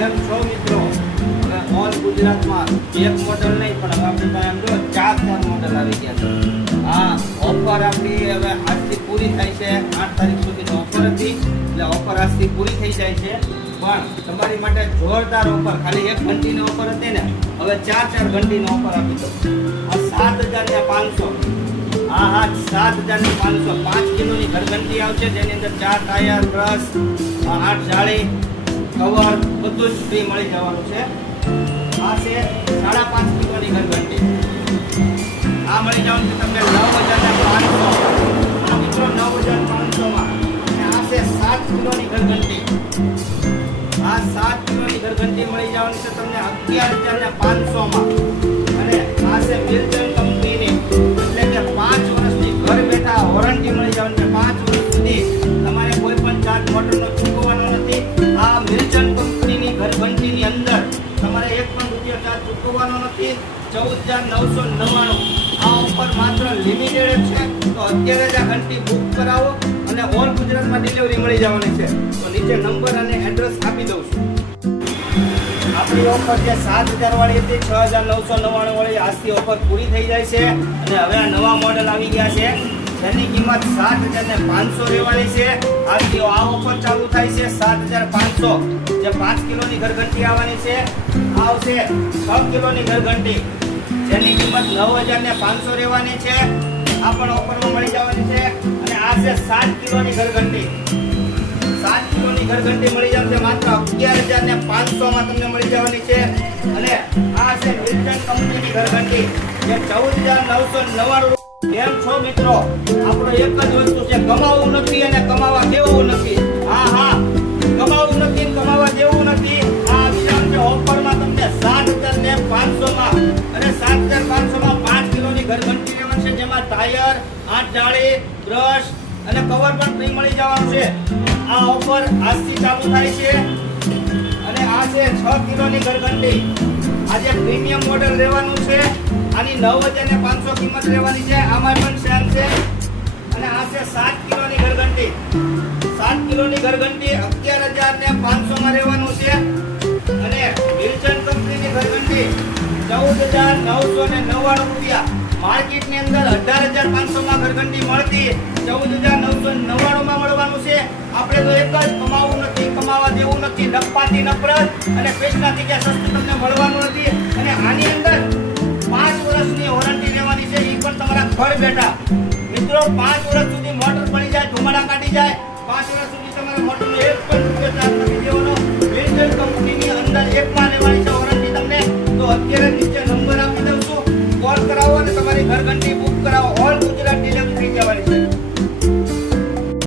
કેમ છો મિત્રો? હવે ઓલ ગુજરાતમાં એક મોડલ નહીં પણ હવે આપણી પાસે એમ જો 4 મોડલ આવી ગયા છે. હા, ઓફર આપણી હવે આજથી પૂરી થાય છે. 8 તારીખ સુધીની ઓફર હતી, એટલે ઓફર આજથી પૂરી થઈ જાય છે. પણ તમારી માટે જોરદાર ઓફર, ખાલી 1 ઘંટીની ઓફર હતી ને, હવે 4 ઘંટીની ઓફર આપી દો. આ 7,500. હા 7,500. 5 કિલોની ઘરઘંટી આવશે, જેની અંદર 4 ટાયર, બ્રશ, 8 જાળી, કવર બધું જ ફ્રી મળી જવાનું છે. આ છે 5.5 કિલોની ઘરઘંટી. આ મળી જવાનું છે તમને 9,500. મિત્રો 9,500 અને આ છે 7 કિલોની ઘરઘંટી. આ 7 કિલોની ઘરઘંટી મળી જવાની છે તમને 11,500 અને આ છે મિલ્ટન કંપનીની, એટલે કે 5 વર્ષની ઘર બેઠા વોરંટી મળી જવાની છે. 5 વર્ષ સુધી તમારે કોઈ પણ ચાર્જ મોટરનો ચૂકવવાનો નથી. આ મિલ્ટન કંપનીની ઘરઘંટીની અંદર તમારે 1 પણ રૂપિયા ચાર્જ ચૂકવવાનો નથી. 14,999. આ ઓફર માત્ર લિમિટેડ છે, તો અત્યારે જ આ ઘંટી બુક કરાવો અને ઓલ ગુજરાતમાં ડિલિવરી મળી જવાની છે. તો નીચે નંબર અને એડ્રેસ આપી દઉં છું. આપણી ઓફર જે 7,000 વાળી હતી, 6,999 વાળી, આજથી ઓફર પૂરી થઈ જાય છે. અને હવે આ નવા મોડલ આવી ગયા છે, જેની કિંમત 7,500 રહેવાની છે. આજથી આ ઓફર ચાલુ થાય છે. 7,500 જે 5 કિલોની ઘરઘંટી આવવાની છે. આવશે 6 કિલોની ઘરઘંટી, જેની કિંમત 9,500 રહેવાની છે. આ પણ ઓફરમાં મળી જવાની છે. અને આ છે 7 કિલોની ઘરઘંટી. 7 કિલોની ઘરઘંટી મળી જશે માત્ર 11,500 તમને મળી જવાની છે. અને આ છે મિલ્ટન કંપનીની ઘરઘંટી, જે 14,999. કેમ છો મિત્રો? આપણો એક જ વસ્તુ છે, કમાવું નથી અને કમાવા દેવું નથી. હા કમાવું નથી અને કમાવા દેવું નથી. આ વિધાન છે ઓફરમાં તમને 7,500 અને 7,500 5 કિલોની ઘરઘંટી લેવાની છે, જેમાં ટાયર, 8 જાળી, બ્રશ અને કવર પણ ફ્રી મળી જવાનું છે. આ ઓફર આજથી ચાલુ થાય છે. અને આ છે 6 કિલોની ઘરઘંટી. આજે પ્રીમિયમ મોડેલ રહેવાનું છે. આની 9,500 કિંમત રહેવાની છે. આમાં પણ સેલ છે. અને આ છે 7 કિલોની ઘરઘંટી. 7 કિલોની ઘરઘંટી 11,500 રહેવાનું છે. અને મિલ્ટન કંપનીની ઘરઘંટી 14,999 રૂપિયા. માર્કેટની અંદર 18,500 ઘરઘંટી મળતી, 14,999 મળવાનું છે. આપણે તો એક જ, કમાવું નથી, કમાવા જેવું નથી. નફાથી નફરત અને પૈસાથી કે સસ્તું તમને મળવાનું નથી. અને આની અંદર 5 વર્ષની વોરંટી લેવાની છે, એ પણ તમારા ઘર બેઠા. મિત્રો 5 વર્ષ સુધી મોટર પડી જાય, ધુમાડા કાઢી જાય, 5 વર્ષ સુધી તમારા મોટરનો 1 પણ રૂપિયો ચાર્જ